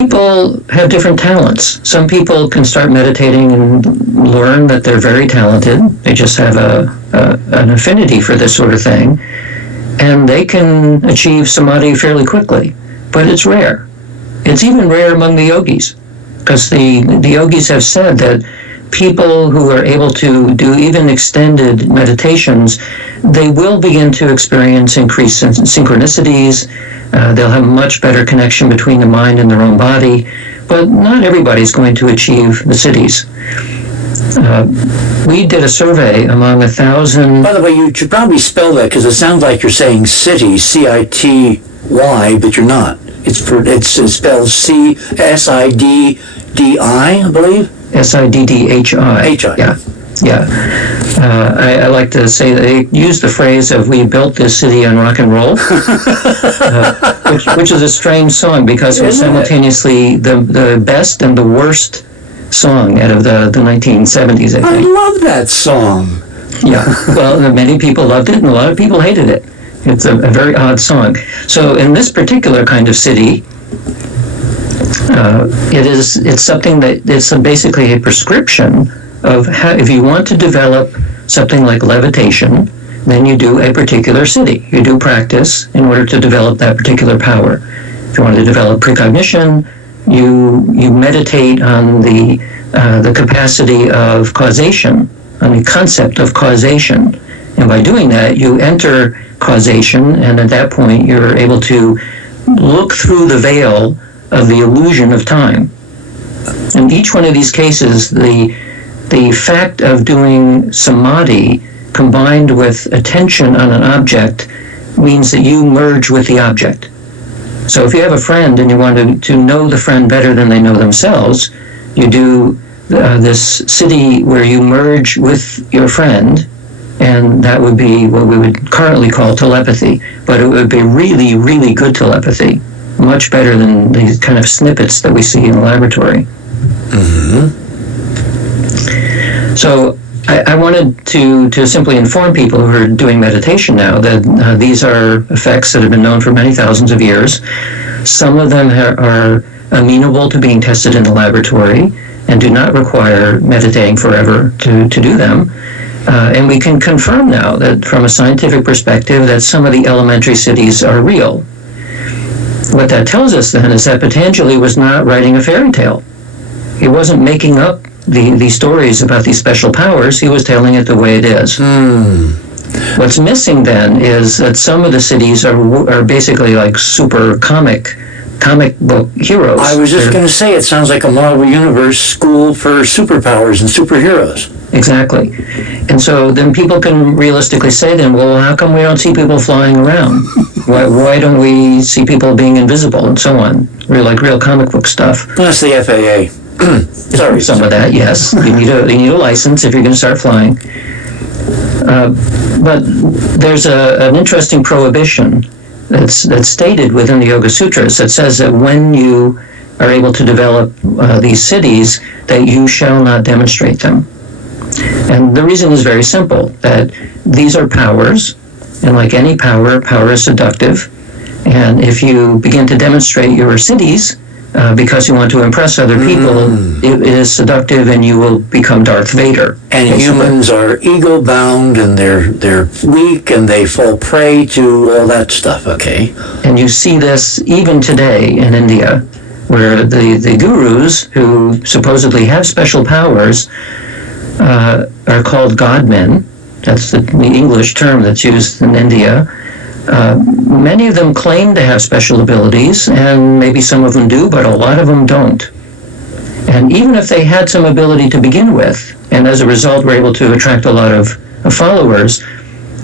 People have different talents. Some people can start meditating and learn that they're very talented. They just have an affinity for this sort of thing. And they can achieve samadhi fairly quickly. But it's rare. It's even rare among the yogis. Because the yogis have said that people who are able to do even extended meditations, they will begin to experience increased synchronicities. They'll have a much better connection between the mind and their own body, but not everybody's going to achieve the siddhis. We did a survey among 1,000... By the way, you should probably spell that, because it sounds like you're saying city, C-I-T-Y, but you're not. It's spelled C-S-I-D-D-I, I believe? S-I-D-D-H-I. H-I. Yeah. I like to say that they use the phrase of "we built this city on rock and roll," which is a strange song because it was simultaneously the best and the worst song out of the 1970s, I think. I love that song. Yeah, well, many people loved it and a lot of people hated it. It's a very odd song. So in this particular kind of city, it's something that it's basically a prescription of how, if you want to develop something like levitation, then you do a particular siddhi. You do practice in order to develop that particular power. If you want to develop precognition, you meditate on the capacity of causation, on the concept of causation. And by doing that, you enter causation, and at that point, you're able to look through the veil of the illusion of time. In each one of these cases, the fact of doing samadhi combined with attention on an object means that you merge with the object. So if you have a friend and you want to know the friend better than they know themselves, you do this siddhi where you merge with your friend, and that would be what we would currently call telepathy. But it would be really, really good telepathy, much better than these kind of snippets that we see in the laboratory. Mm-hmm. So I wanted to simply inform people who are doing meditation now that these are effects that have been known for many thousands of years. Some of them are amenable to being tested in the laboratory and do not require meditating forever to do them. And we can confirm now that from a scientific perspective that some of the elementary siddhis are real. What that tells us then is that Patanjali was not writing a fairy tale. He wasn't making up the stories about these special powers. He was telling it the way it is. What's missing then is that some of the siddhis are basically like super comic book heroes. I was just going to say, it sounds like a Marvel Universe school for superpowers and superheroes. Exactly. And so then people can realistically say then, well, how come we don't see people flying around? Why don't we see people being invisible and so on? Real comic book stuff. That's the FAA. Sorry. Some of that, yes. You need a license if you're going to start flying. But there's an interesting prohibition that's stated within the Yoga Sutras that says that when you are able to develop these siddhis, that you shall not demonstrate them. And the reason is very simple, that these are powers, and like any power is seductive. And if you begin to demonstrate your siddhis, because you want to impress other people, it is seductive and you will become Darth Vader. And humans are ego-bound and they're weak and they fall prey to all that stuff, okay? And you see this even today in India, where the gurus who supposedly have special powers are called godmen. That's the English term that's used in India. Many of them claim to have special abilities, and maybe some of them do, but a lot of them don't. And even if they had some ability to begin with, and as a result were able to attract a lot of followers,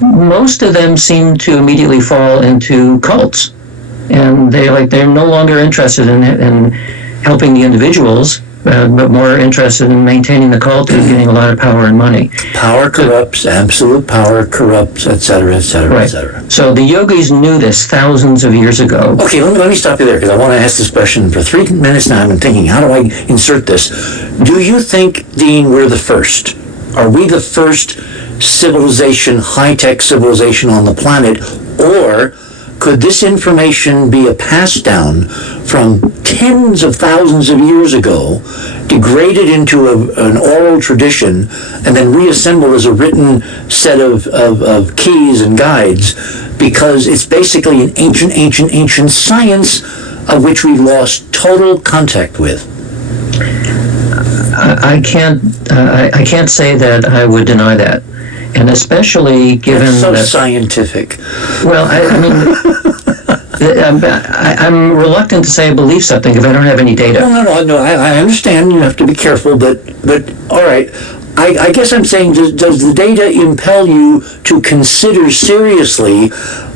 most of them seem to immediately fall into cults. And they're no longer interested in helping the individuals, but more interested in maintaining the cult and getting a lot of power and money. Power corrupts, absolute power corrupts, etc., etc., right. etc. So the yogis knew this thousands of years ago. Okay, let me stop you there, because I want to ask this question for 3 minutes now. I've been thinking, how do I insert this? Do you think, Dean, we're the first? Are we the first civilization, high-tech civilization on the planet, or could this information be a pass down from tens of thousands of years ago, degraded into an oral tradition, and then reassembled as a written set of keys and guides, because it's basically an ancient science of which we've lost total contact with? I can't say that I would deny that, and especially given That's so that scientific. Well, I mean, I'm reluctant to say I believe something if I don't have any data. No. I understand. You have to be careful, but all right. I guess I'm saying, does the data impel you to consider seriously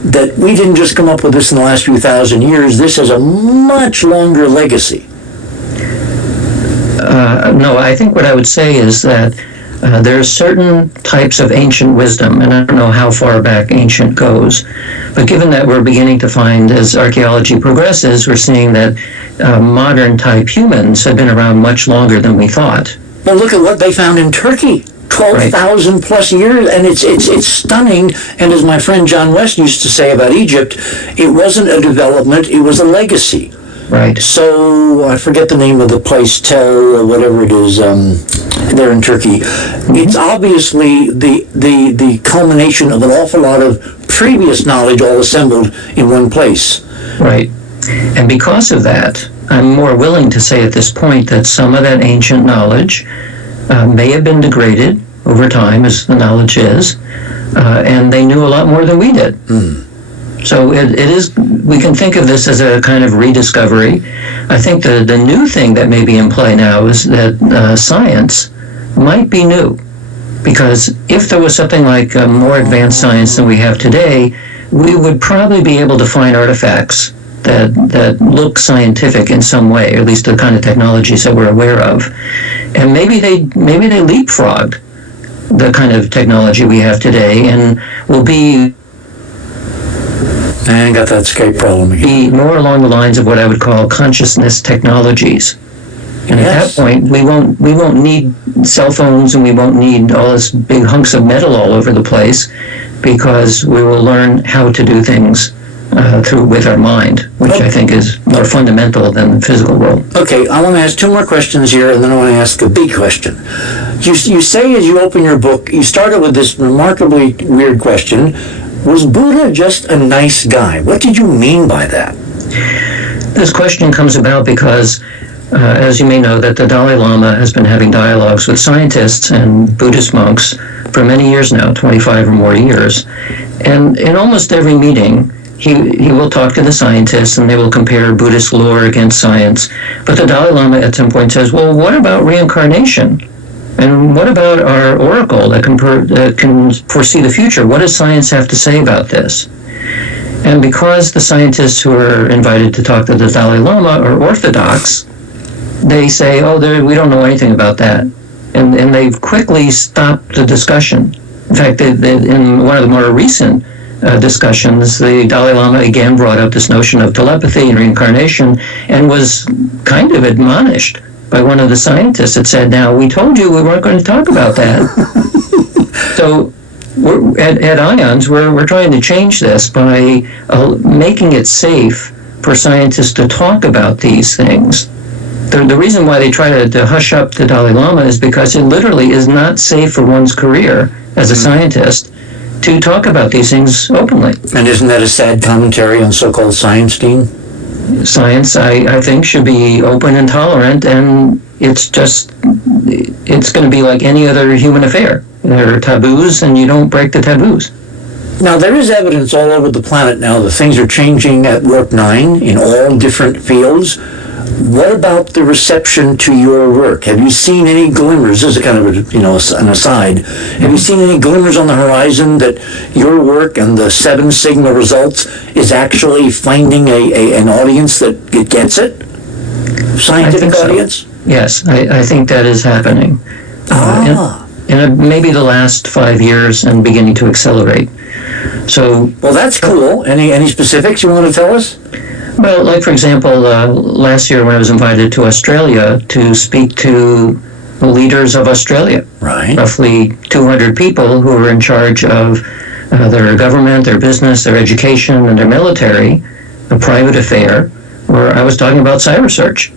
that we didn't just come up with this in the last few thousand years? This has a much longer legacy. No, I think what I would say is that there are certain types of ancient wisdom, and I don't know how far back ancient goes, but given that we're beginning to find, as archaeology progresses, we're seeing that modern type humans have been around much longer than we thought. Well, look at what they found in Turkey. 12,000 plus years, and it's stunning. And as my friend John West used to say about Egypt, it wasn't a development, it was a legacy. Right. So I forget the name of the place, whatever it is, there in Turkey. It's obviously the culmination of an awful lot of previous knowledge all assembled in one place. Right. And because of that, I'm more willing to say at this point that some of that ancient knowledge may have been degraded over time, as the knowledge is, and they knew a lot more than we did. So it is, we can think of this as a kind of rediscovery. I think the new thing that may be in play now is that science might be new. Because if there was something like more advanced science than we have today, we would probably be able to find artifacts that look scientific in some way, or at least the kind of technologies that we're aware of. And maybe they leapfrogged the kind of technology we have today and will be And got that Skype problem again. be more along the lines of what I would call consciousness technologies. And at that point, we won't need cell phones, and we won't need all this big hunks of metal all over the place, because we will learn how to do things with our mind, which I think is more fundamental than the physical world. Okay, I want to ask two more questions here, and then I want to ask a big question. You say as you open your book, you started with this remarkably weird question: was Buddha just a nice guy? What did you mean by that? This question comes about because, as you may know, that the Dalai Lama has been having dialogues with scientists and Buddhist monks for many years now, 25 or more years. And in almost every meeting, he will talk to the scientists, and they will compare Buddhist lore against science. But the Dalai Lama at some point says, well, what about reincarnation? And what about our oracle that can foresee the future? What does science have to say about this? And because the scientists who are invited to talk to the Dalai Lama are orthodox, they say, oh, we don't know anything about that. And they've quickly stopped the discussion. In fact, in one of the more recent discussions, the Dalai Lama again brought up this notion of telepathy and reincarnation, and was kind of admonished by one of the scientists that said, now, we told you we weren't going to talk about that. So at IONS, we're trying to change this by making it safe for scientists to talk about these things. The reason why they try to hush up the Dalai Lama is because it literally is not safe for one's career as a scientist to talk about these things openly. And isn't that a sad commentary on so-called science, Dean? Science, I think, should be open and tolerant, and it's going to be like any other human affair. There are taboos, and you don't break the taboos. Now, there is evidence all over the planet now that things are changing at Warp 9 in all different fields. What about the reception to your work? Have you seen any glimmers? This is kind of an aside. Have you seen any glimmers on the horizon that your work and the 7 Sigma results is actually finding an audience that gets it? Scientific audience? So. Yes, I think that is happening. In maybe the last 5 years, and beginning to accelerate. So, well, that's cool. Any specifics you want to tell us? Well, like, for example, last year when I was invited to Australia to speak to the leaders of Australia, right? Roughly 200 people who were in charge of their government, their business, their education, and their military a private affair, or I was talking about cyber search.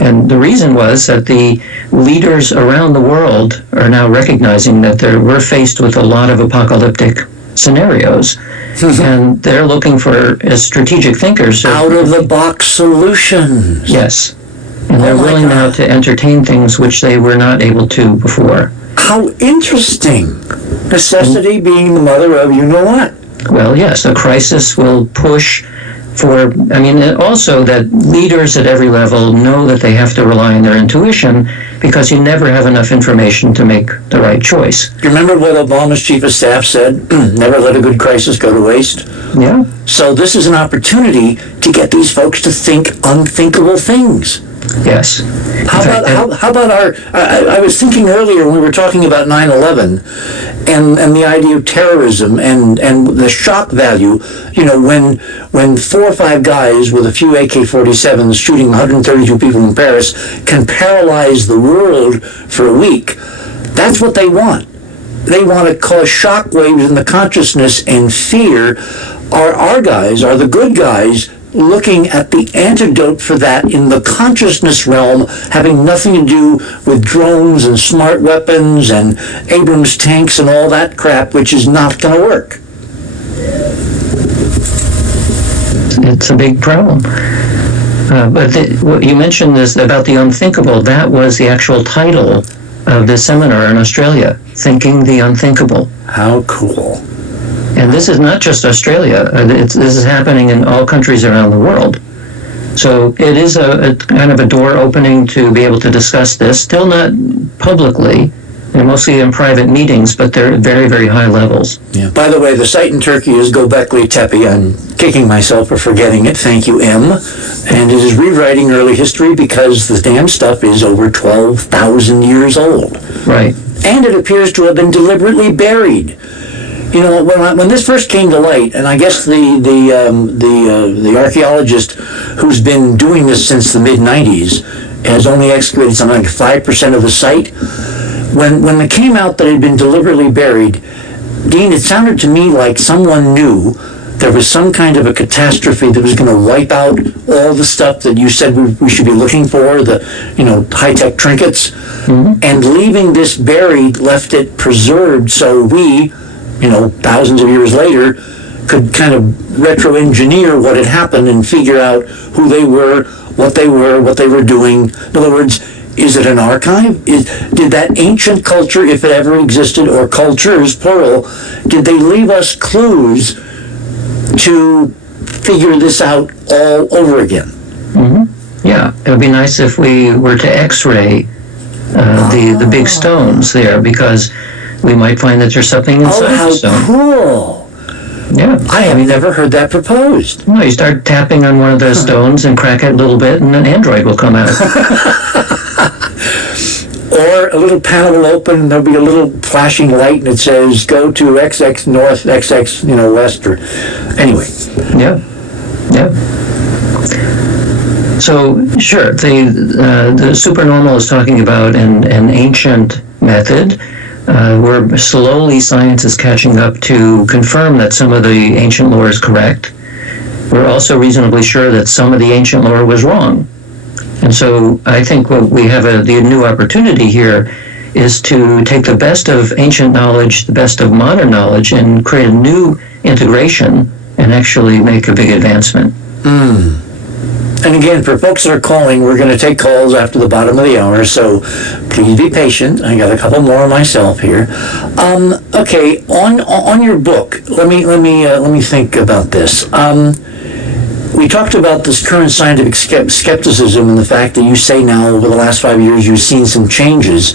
And the reason was that the leaders around the world are now recognizing that we're faced with a lot of apocalyptic scenarios, and they're looking for, as strategic thinkers, out-of-the-box solutions. Yes. And they're willing now to entertain things which they were not able to before. How interesting. Necessity being the mother of you-know-what. Well, yes, a crisis will push for, also that leaders at every level know that they have to rely on their intuition, because you never have enough information to make the right choice. Do you remember what Obama's chief of staff said? Never let a good crisis go to waste. Yeah. So this is an opportunity to get these folks to think unthinkable things. Yes. How about I was thinking earlier when we were talking about 9/11 and the idea of terrorism and the shock value, when 4 or 5 guys with a few AK-47s shooting 132 people in Paris can paralyze the world for a week. That's what they want. They want to cause shock waves in the consciousness and fear. Our guys are the good guys looking at the antidote for that in the consciousness realm, having nothing to do with drones and smart weapons and Abrams tanks and all that crap, which is not going to work. It's a big problem. But what you mentioned is about the unthinkable. That was the actual title of this seminar in Australia, Thinking the Unthinkable. How cool. And this is not just Australia. This is happening in all countries around the world. So it is a kind of a door opening to be able to discuss this, still not publicly. They're mostly in private meetings, but they're at very, very high levels. Yeah. By the way, the site in Turkey is Göbekli Tepe. I'm kicking myself for forgetting it. Thank you, M. And it is rewriting early history because the damn stuff is over 12,000 years old. Right. And it appears to have been deliberately buried. When this first came to light, and I guess the archaeologist who's been doing this since the mid-90s has only excavated something like 5% of the site. When it came out that it had been deliberately buried, Dean, it sounded to me like someone knew there was some kind of a catastrophe that was going to wipe out all the stuff that you said we should be looking for, the high-tech trinkets, and leaving this buried left it preserved so we, thousands of years later, could kind of retro-engineer what had happened and figure out who they were, what they were doing. In other words, is it an archive? Did that ancient culture, if it ever existed, or cultures, plural, did they leave us clues to figure this out all over again? Mm-hmm. Yeah, it would be nice if we were to X-ray the big stones there, because we might find that there's something inside the stone. Oh, how cool. Yeah. I have never heard that proposed. No, you start tapping on one of those stones and crack it a little bit, and an android will come out. Or a little panel will open, and there'll be a little flashing light, and it says, go to XX North, XX, West, or... Anyway. Yeah. So, sure, the supernormal is talking about an ancient method where slowly science is catching up to confirm that some of the ancient lore is correct. We're also reasonably sure that some of the ancient lore was wrong. And so I think what we have the new opportunity here is to take the best of ancient knowledge, the best of modern knowledge, and create a new integration and actually make a big advancement. And again, for folks that are calling, we're going to take calls after the bottom of the hour, so please be patient. I got a couple more myself here. Okay, on your book, let me think about this. We talked about this current scientific skepticism and the fact that you say now over the last 5 years you've seen some changes.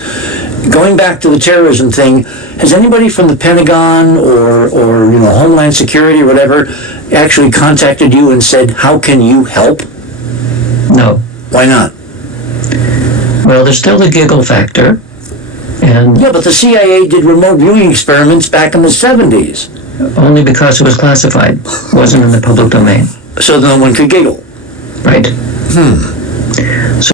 Going back to the terrorism thing, has anybody from the Pentagon or Homeland Security or whatever actually contacted you and said, how can you help? No. Why not? Well, there's still the giggle factor. And yeah, but the CIA did remote viewing experiments back in the 70s. Only because it was classified. It wasn't in the public domain. So no one could giggle. Right.